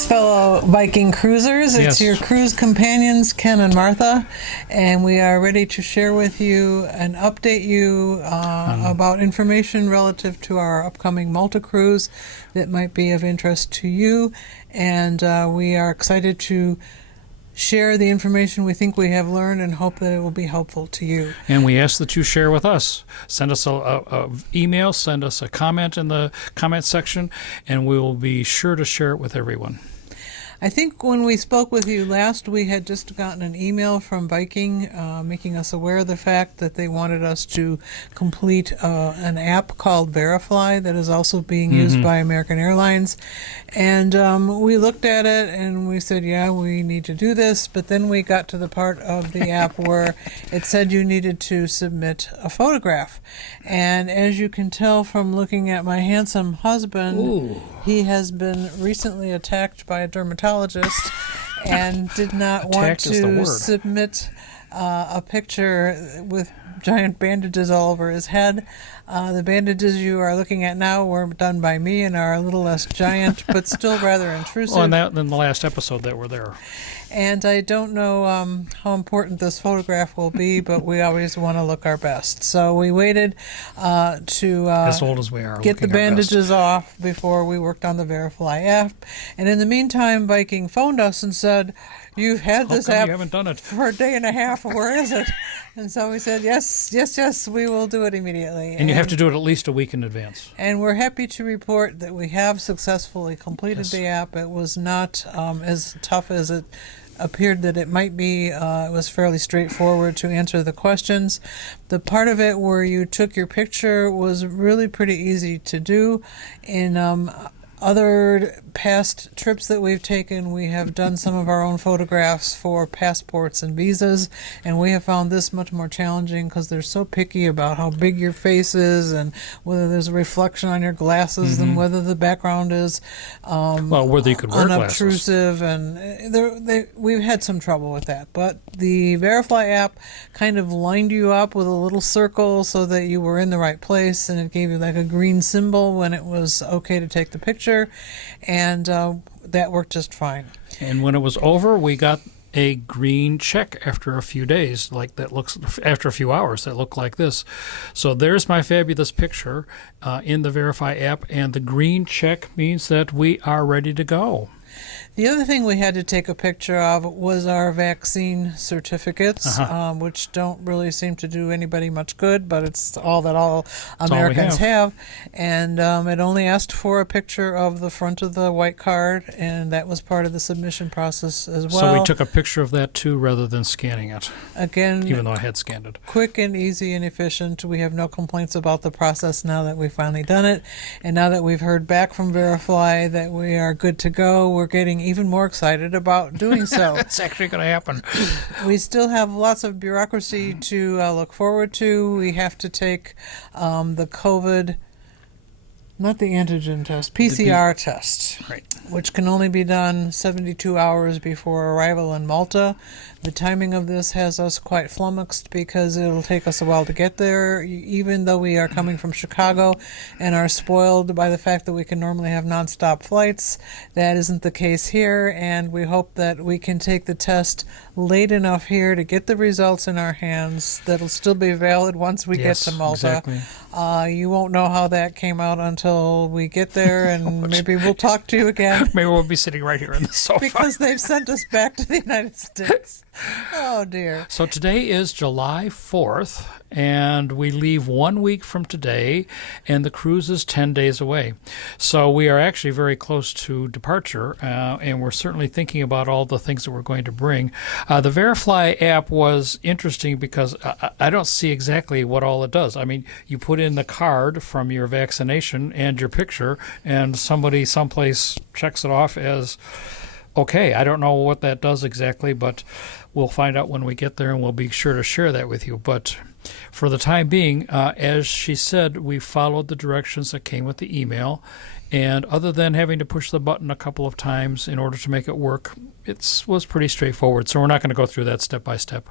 Greetings, fellow Viking cruisers. It's your cruise companions, Ken and Martha, and we are ready to share with you and update you about information relative to our upcoming Malta cruise that might be of interest to you. And we are excited to share the information we think we have learned and hope that it will be helpful to you. And we ask that you share with us. Send us a email, send us a comment in the comment section, and we will be sure to share it with everyone. I think when we spoke with you last, we had just gotten an email from Viking making us aware of the fact that they wanted us to complete an app called Verifly that is also being used by American Airlines. And we looked at it and we said, yeah, we need to do this. But then we got to the part of the app where it said you needed to submit a photograph. And as you can tell from looking at my handsome husband, he has been recently attacked by a dermatologist and did not want to submit a picture with giant bandages all over his head. The bandages you are looking at now were done by me and are a little less giant, but still rather intrusive. Well, and that in the last episode that were there. And I don't know how important this photograph will be, but we always want to look our best. So we waited to as old as we are, get the bandages off before we worked on the Verifly app. And in the meantime, Viking phoned us and said, "You've had this app for a day and a half. Where is it?" And so we said, yes, we will do it immediately. And you have to do it at least a week in advance. And we're happy to report that we have successfully completed the app. It was not as tough as it appeared that it might be. It was fairly straightforward to answer the questions. The part of it where you took your picture was really pretty easy to do. In other past trips that we've taken, we have done some of our own photographs for passports and visas, and we have found this much more challenging because they're so picky about how big your face is and whether there's a reflection on your glasses and whether the background is whether you could wear unobtrusive glasses. And we've had some trouble with that. But the Verifly app kind of lined you up with a little circle so that you were in the right place, and it gave you like a green symbol when it was okay to take the picture. And that worked just fine. And when it was over, we got a green check after a few days, after a few hours, that looked like this. So there's my fabulous picture in the Verify app, and the green check means that we are ready to go. The other thing we had to take a picture of was our vaccine certificates, which don't really seem to do anybody much good, but it's all that all Americans have. And it only asked for a picture of the front of the white card, and that was part of the submission process as well. So we took a picture of that too rather than scanning it. Again, even though I had scanned it. Quick and easy and efficient. We have no complaints about the process now that we've finally done it. And now that we've heard back from Verifly that we are good to go, we're getting even more excited about doing so. It's actually going to happen. We still have lots of bureaucracy to look forward to. We have to take the COVID, not the antigen test, PCR test, right, which can only be done 72 hours before arrival in Malta. The timing of this has us quite flummoxed because it'll take us a while to get there, even though we are coming from Chicago and are spoiled by the fact that we can normally have nonstop flights. That isn't the case here, and we hope that we can take the test late enough here to get the results in our hands that'll still be valid once we get to Malta. Exactly. You won't know how that came out until we get there, and maybe we'll talk to you again. Maybe we'll be sitting right here in the sofa. Because they've sent us back to the United States. Oh, dear. So today is July 4th, and we leave 1 week from today, and the cruise is 10 days away. So we are actually very close to departure, and we're certainly thinking about all the things that we're going to bring. The Verifly app was interesting because I don't see exactly what all it does. I mean, you put in the card from your vaccination and your picture, and somebody someplace checks it off as okay. I don't know what that does exactly, but we'll find out when we get there, and we'll be sure to share that with you. But for the time being, as she said, we followed the directions that came with the email. And other than having to push the button a couple of times in order to make it work, it was pretty straightforward. So we're not going to go through that step by step.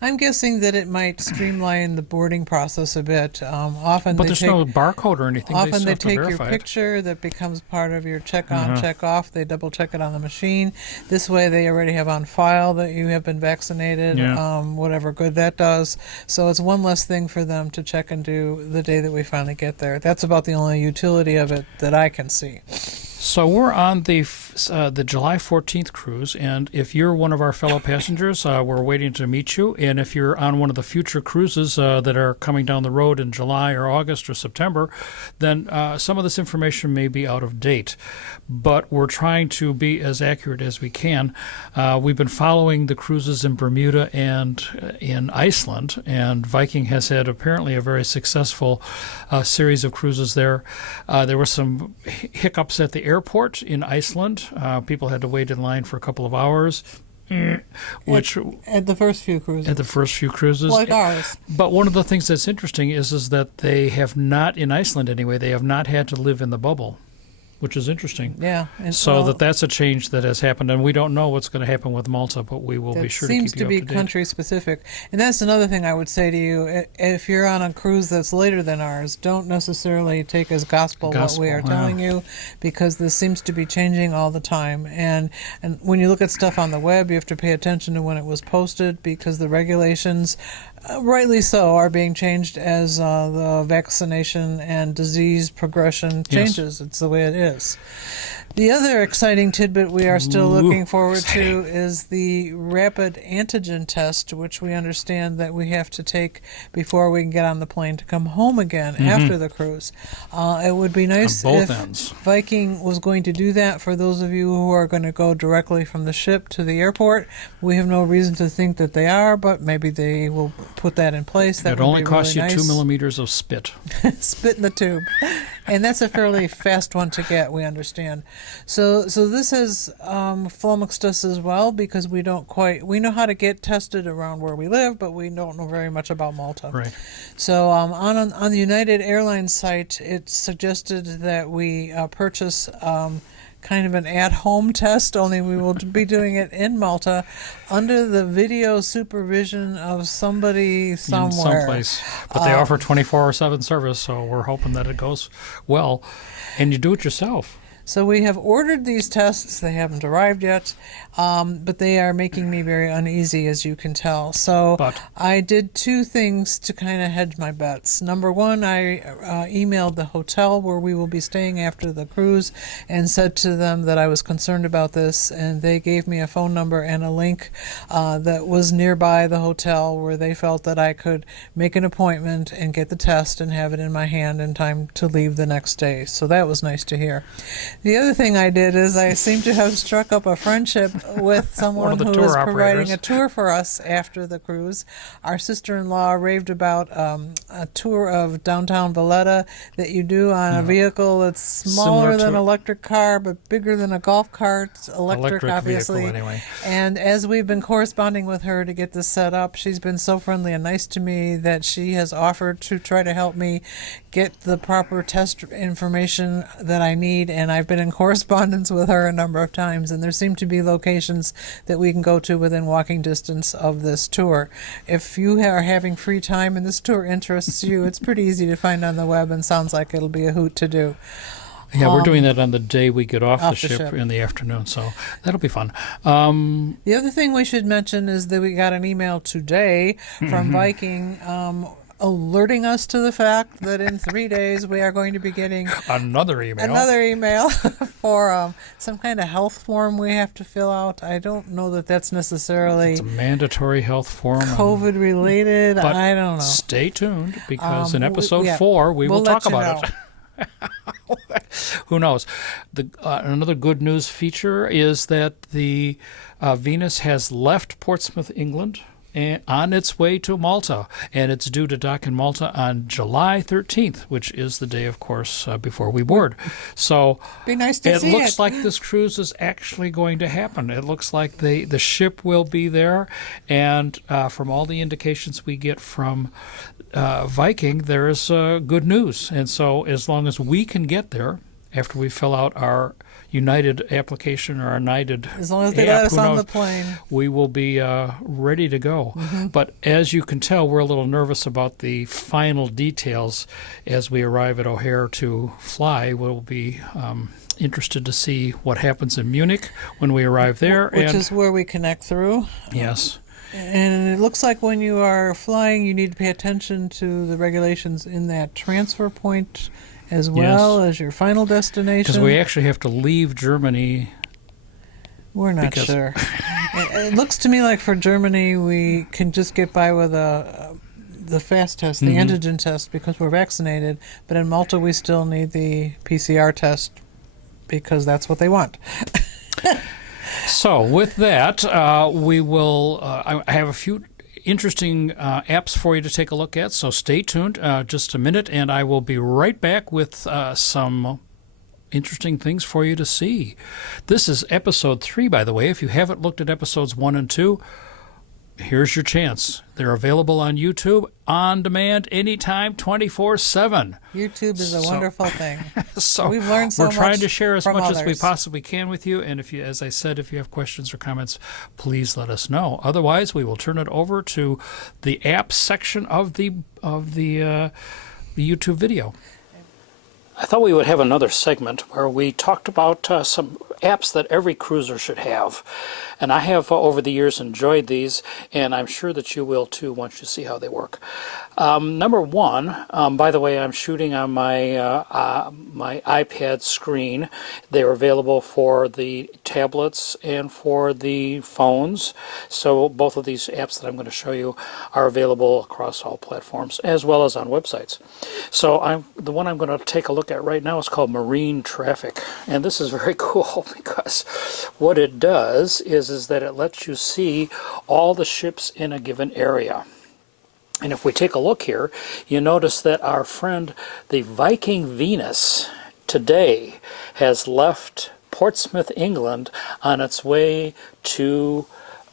I'm guessing that it might streamline the boarding process a bit. But there's no barcode or anything. Often they have to take your verify it. picture that becomes part of your check on, check off. They double check it on the machine. This way they already have on file that you have been vaccinated, whatever good that does. So it's one less thing for them to check and do the day that we finally get there. That's about the only utility of it that I can see. So we're on the July 14th cruise, and if you're one of our fellow passengers, we're waiting to meet you. And if you're on one of the future cruises that are coming down the road in July or August or September, then some of this information may be out of date. But we're trying to be as accurate as we can. We've been following the cruises in Bermuda and in Iceland, and Viking has had apparently a very successful series of cruises there. There were some hiccups at the airport in Iceland. People had to wait in line for a couple of hours. Which at the first few cruises. Like ours. But one of the things that's interesting is that they have not, in Iceland anyway, they have not had to live in the bubble, which is interesting. Yeah. And so that's a change that has happened, and we don't know what's going to happen with Malta, but we will be sure to keep you up to date. It seems to be country specific. And that's another thing I would say to you. If you're on a cruise that's later than ours, don't necessarily take as gospel what we are telling you, because this seems to be changing all the time. And when you look at stuff on the web, you have to pay attention to when it was posted, because the regulations, rightly so, are being changed as the vaccination and disease progression changes. Yes. It's the way it is. The other exciting tidbit we are still looking forward to is the rapid antigen test, which we understand that we have to take before we can get on the plane to come home again after the cruise. It would be nice if Viking was going to do that for those of you who are going to go directly from the ship to the airport. We have no reason to think that they are, but maybe they will put that in place. That would only cost really you nice. 2 millimeters of spit. Spit in the tube. And that's a fairly fast one to get, we understand. So this has flummoxed us as well, because we know how to get tested around where we live, but we don't know very much about Malta. Right. So on the United Airlines site, it suggested that we purchase kind of an at-home test, only we will be doing it in Malta under the video supervision of somebody somewhere. Someplace. But they offer 24/7 service, so we're hoping that it goes well. And you do it yourself. So we have ordered these tests. They haven't arrived yet, but they are making me very uneasy, as you can tell. So I did two things to kind of hedge my bets. Number one, I emailed the hotel where we will be staying after the cruise and said to them that I was concerned about this, and they gave me a phone number and a link that was nearby the hotel where they felt that I could make an appointment and get the test and have it in my hand in time to leave the next day. So that was nice to hear. The other thing I did is I seem to have struck up a friendship with someone who was providing a tour for us after the cruise. Our sister-in-law raved about a tour of downtown Valletta that you do on a vehicle that's smaller than an electric car but bigger than a golf cart, electric obviously. Vehicle, anyway. And as we've been corresponding with her to get this set up, she's been so friendly and nice to me that she has offered to try to help me get the proper test information that I need, and I've been in correspondence with her a number of times, and there seem to be locations that we can go to within walking distance of this tour. If you are having free time and this tour interests you, it's pretty easy to find on the web and sounds like it'll be a hoot to do. Yeah, we're doing that on the day we get off the ship in the afternoon, so that'll be fun. The other thing we should mention is that we got an email today from Viking alerting us to the fact that in 3 days we are going to be getting another email for some kind of health form we have to fill out. I don't know that that's necessarily it's a mandatory health form, COVID related. But I don't know. Stay tuned, because in episode 4 we will talk about it. Who knows? Another good news feature is that the Venus has left Portsmouth, England, on its way to Malta, and it's due to dock in Malta on July 13th, which is the day, of course, before we board. So Be nice to it see looks it. like this cruise is actually going to happen. It looks like the ship will be there, and from all the indications we get from Viking, there is good news. And so as long as we can get there after we fill out our United application or our United As long as they app, let us who on knows, the plane. we will be ready to go. But as you can tell, we're a little nervous about the final details as we arrive at O'Hare to fly. We'll be interested to see what happens in Munich when we arrive there. Which is where we connect through. Yes. And it looks like when you are flying, you need to pay attention to the regulations in that transfer point as well as your final destination. Because we actually have to leave Germany. We're not sure. It looks to me like for Germany, we can just get by with the fast test, the antigen test, because we're vaccinated. But in Malta, we still need the PCR test because that's what they want. So with that, we will. I have a few interesting apps for you to take a look at. So stay tuned just a minute, and I will be right back with some interesting things for you to see. This is episode 3, by the way. If you haven't looked at episodes 1 and 2, here's your chance. They're available on YouTube on demand anytime, 24/7. YouTube is a wonderful thing. So we've learned so we're trying much to share as from much as we others. possibly can with you. And if you, as I said, if you have questions or comments, please let us know. Otherwise, we will turn it over to the apps section of the YouTube video. I thought we would have another segment where we talked about some apps that every cruiser should have. And I have, over the years, enjoyed these, and I'm sure that you will too once you see how they work. Number one, by the way, I'm shooting on my my iPad screen. They're available for the tablets and for the phones. So both of these apps that I'm going to show you are available across all platforms as well as on websites. So the one I'm going to take a look at right now is called Marine Traffic, and this is very cool because what it does is that it lets you see all the ships in a given area. And if we take a look here, you notice that our friend, the Viking Venus, today has left Portsmouth, England, on its way to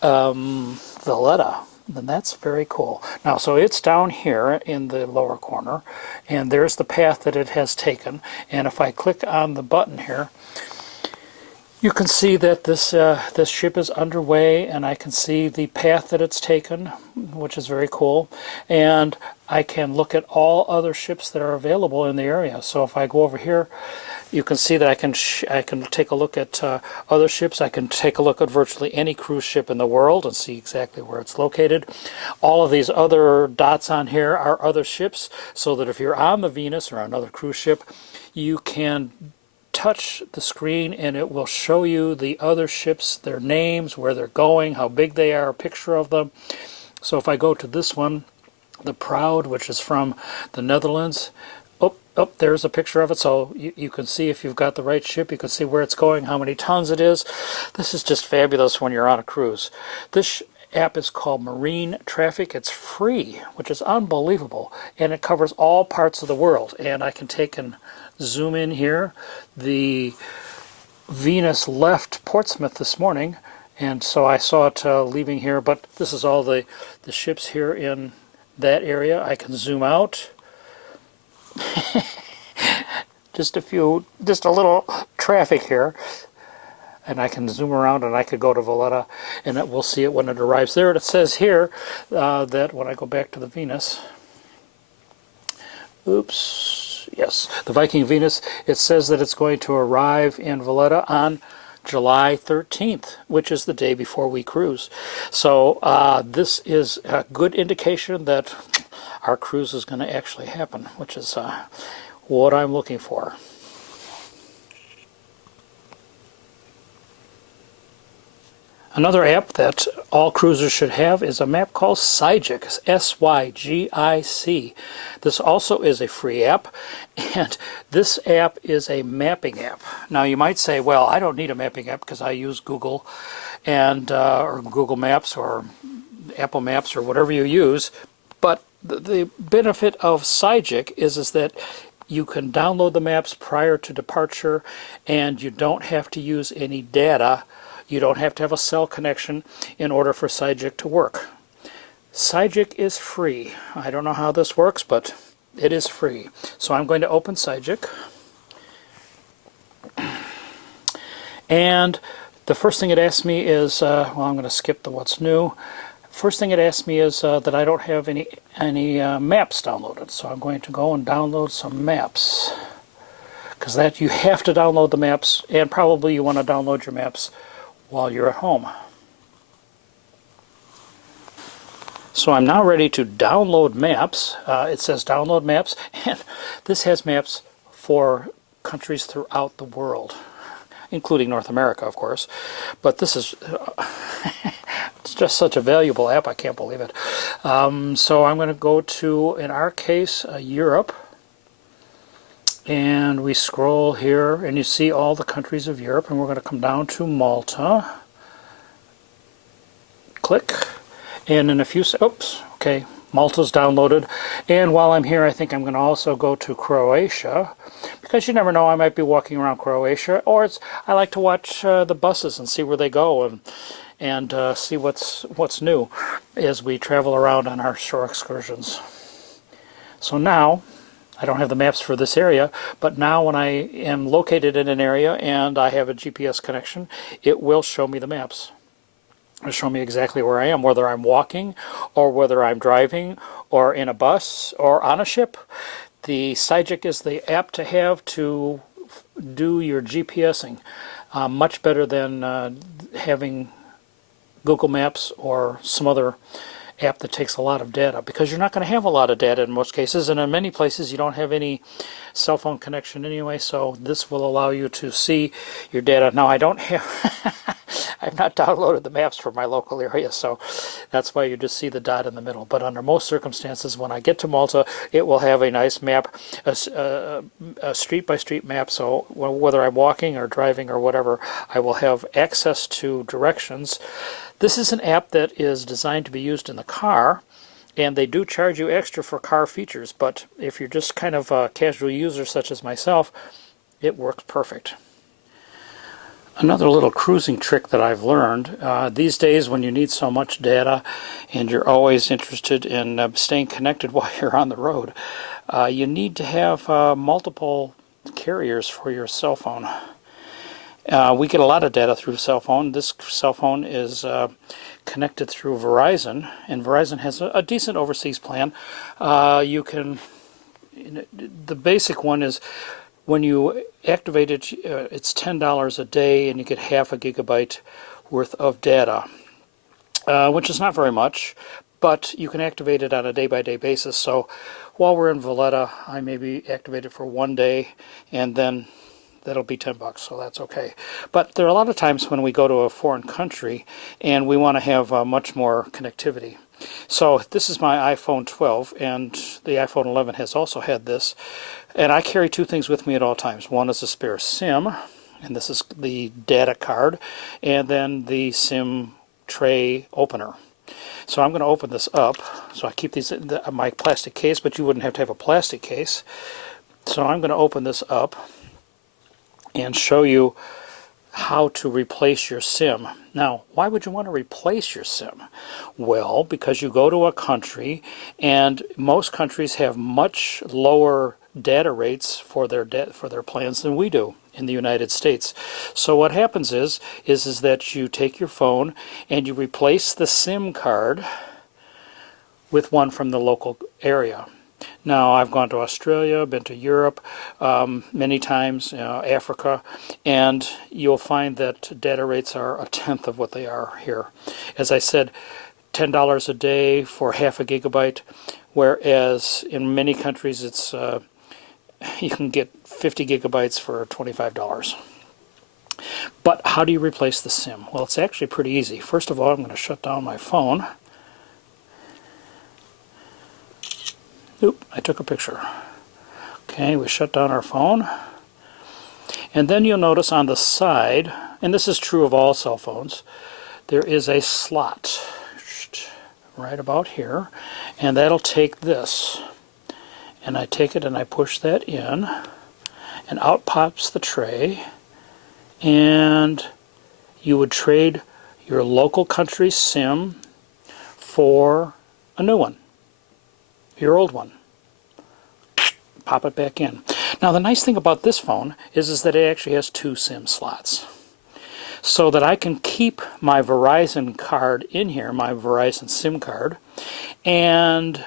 Valletta. And that's very cool. Now, so it's down here in the lower corner, and there's the path that it has taken. And if I click on the button here, you can see that this ship is underway, and I can see the path that it's taken, which is very cool. And I can look at all other ships that are available in the area. So if I go over here, you can see that I can take a look at other ships. I can take a look at virtually any cruise ship in the world and see exactly where it's located. All of these other dots on here are other ships, so that if you're on the Venus or another cruise ship, you can touch the screen and it will show you the other ships, their names, where they're going, how big they are, a picture of them. So if I go to this one, the Proud, which is from the Netherlands, there's a picture of it. So you can see if you've got the right ship, you can see where it's going, how many tons it is. This is just fabulous when you're on a cruise. This app is called Marine Traffic. It's free, which is unbelievable, and it covers all parts of the world. And I can take and zoom in here. The Venus left Portsmouth this morning, and so I saw it leaving here, but this is all the ships here in that area. I can zoom out. just a little traffic here, and I can zoom around and I could go to Valletta, and we'll see it when it arrives there. It says here that when I go back to the Venus, yes, the Viking Venus, it says that it's going to arrive in Valletta on July 13th, which is the day before we cruise. So this is a good indication that our cruise is going to actually happen, which is what I'm looking for. Another app that all cruisers should have is a map called Sygic, S-Y-G-I-C. This also is a free app, and this app is a mapping app. Now you might say, well, I don't need a mapping app because I use Google and or Google Maps or Apple Maps or whatever you use. But the benefit of Sygic is that you can download the maps prior to departure, and you don't have to use any data. You don't have to have a cell connection in order for Sygic to work. Sygic is free. I don't know how this works, but it is free. So I'm going to open Sygic. And the first thing it asks me is, well, I'm going to skip the what's new. First thing it asks me is that I don't have any maps downloaded. So I'm going to go and download some maps. Because that you have to download the maps, and probably you want to download your maps while you're at home. So I'm now ready to download maps. It says download maps, and this has maps for countries throughout the world, including North America, of course. But this is it's just such a valuable app, I can't believe it. So I'm going to go to, in our case, Europe. And we scroll here, and you see all the countries of Europe, and we're going to come down to Malta. Click. And in a few oops, okay, Malta's downloaded. And while I'm here, I think I'm going to also go to Croatia, because you never know, I might be walking around Croatia, or I like to watch the buses and see where they go, and see what's new as we travel around on our shore excursions. So now, I don't have the maps for this area, but now when I am located in an area and I have a GPS connection, it will show me the maps. It'll show me exactly where I am, whether I'm walking or whether I'm driving or in a bus or on a ship. The Sygic is the app to have to do your GPSing, much better than having Google Maps or some other app that takes a lot of data, because you're not going to have a lot of data in most cases, and in many places you don't have any cell phone connection anyway, so this will allow you to see your data. Now I don't have I've not downloaded the maps for my local area, so that's why you just see the dot in the middle. But under most circumstances, when I get to Malta, it will have a nice map, a street-by-street map, so whether I'm walking or driving or whatever, I will have access to directions. This is an app that is designed to be used in the car, and they do charge you extra for car features, but if you're just kind of a casual user such as myself, it works perfect. Another little cruising trick that I've learned, these days when you need so much data and you're always interested in staying connected while you're on the road, you need to have multiple carriers for your cell phone. We get a lot of data through cell phone. This cell phone is connected through Verizon, and Verizon has a decent overseas plan. The basic one is, when you activate it, it's $10 a day, and you get half a gigabyte worth of data, which is not very much, but you can activate it on a day-by-day basis. So while we're in Valletta, I may be activated for one day, and then that'll be $10, so that's okay. But there are a lot of times when we go to a foreign country and we want to have much more connectivity. So this is my iPhone 12, and the iPhone 11 has also had this. And I carry two things with me at all times. One is a spare SIM, and this is the data card, and then the SIM tray opener. So I'm going to open this up. So I keep these in my plastic case, but you wouldn't have to have a plastic case. So I'm going to open this up and show you how to replace your SIM. Now, why would you want to replace your SIM? Well, because you go to a country, and most countries have much lower data rates for their plans than we do in the United States. So what happens is that you take your phone and you replace the SIM card with one from the local area. Now, I've gone to Australia, been to Europe many times, Africa, and you'll find that data rates are a tenth of what they are here. As I said, $10 a day for half a gigabyte, whereas in many countries it's you can get 50 gigabytes for $25. But how do you replace the SIM? Well, it's actually pretty easy. First of all, I'm going to shut down my phone. Oop, I took a picture. Okay, we shut down our phone. And then you'll notice on the side, and this is true of all cell phones, there is a slot right about here, and that'll take this. And I take it and I push that in, and out pops the tray, and you would trade your local country SIM for a new one, your old one. Pop it back in. Now the nice thing about this phone is that it actually has 2 SIM slots, so that I can keep my Verizon card in here, my Verizon SIM card, and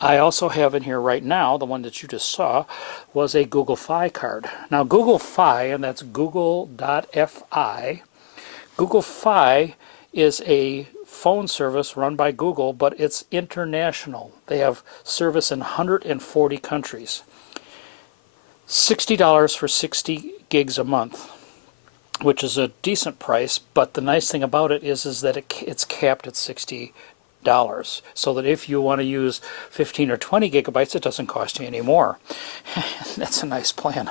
I also have in here right now, the one that you just saw, was a Google Fi card. Now Google Fi, and that's google.fi, Google Fi is a phone service run by Google, but it's international. They have service in 140 countries. $60 for 60 gigs a month, which is a decent price, but the nice thing about it is that it's capped at $60, so that if you want to use 15 or 20 gigabytes, it doesn't cost you any more. That's a nice plan.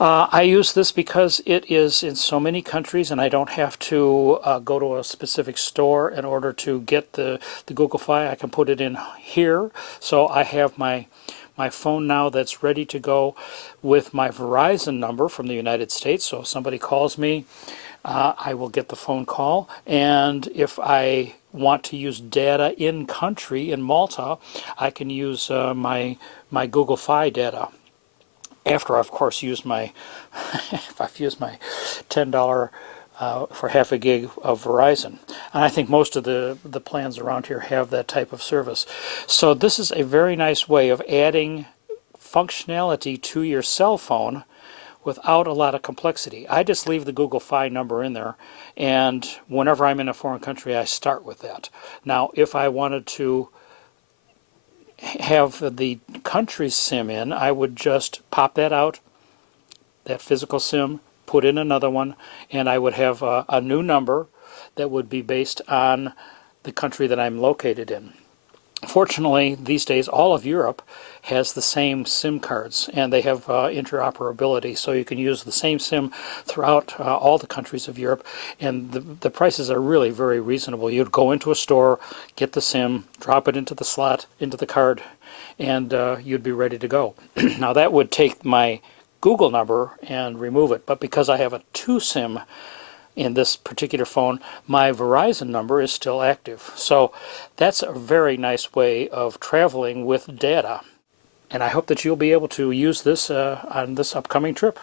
I use this because it is in so many countries, and I don't have to go to a specific store in order to get the Google Fi. I can put it in here, so I have my phone now that's ready to go with my Verizon number from the United States. So if somebody calls me, I will get the phone call, and if I want to use data in country in Malta, I can use my Google Fi data. After I've, of course, used my if I've used my $10 for half a gig of Verizon. And I think most of the plans around here have that type of service. So this is a very nice way of adding functionality to your cell phone without a lot of complexity. I just leave the Google Fi number in there, and whenever I'm in a foreign country, I start with that. Now, if I wanted to have the country SIM in, I would just pop that out, that physical SIM, put in another one, and I would have a new number that would be based on the country that I'm located in. Fortunately, these days, all of Europe has the same SIM cards, and they have interoperability, so you can use the same SIM throughout all the countries of Europe, and the prices are really very reasonable. You'd go into a store, get the SIM, drop it into the slot, into the card, and you'd be ready to go. Now that would take my Google number and remove it, but because I have a 2 SIM in this particular phone, my Verizon number is still active. So that's a very nice way of traveling with data. And I hope that you'll be able to use this on this upcoming trip.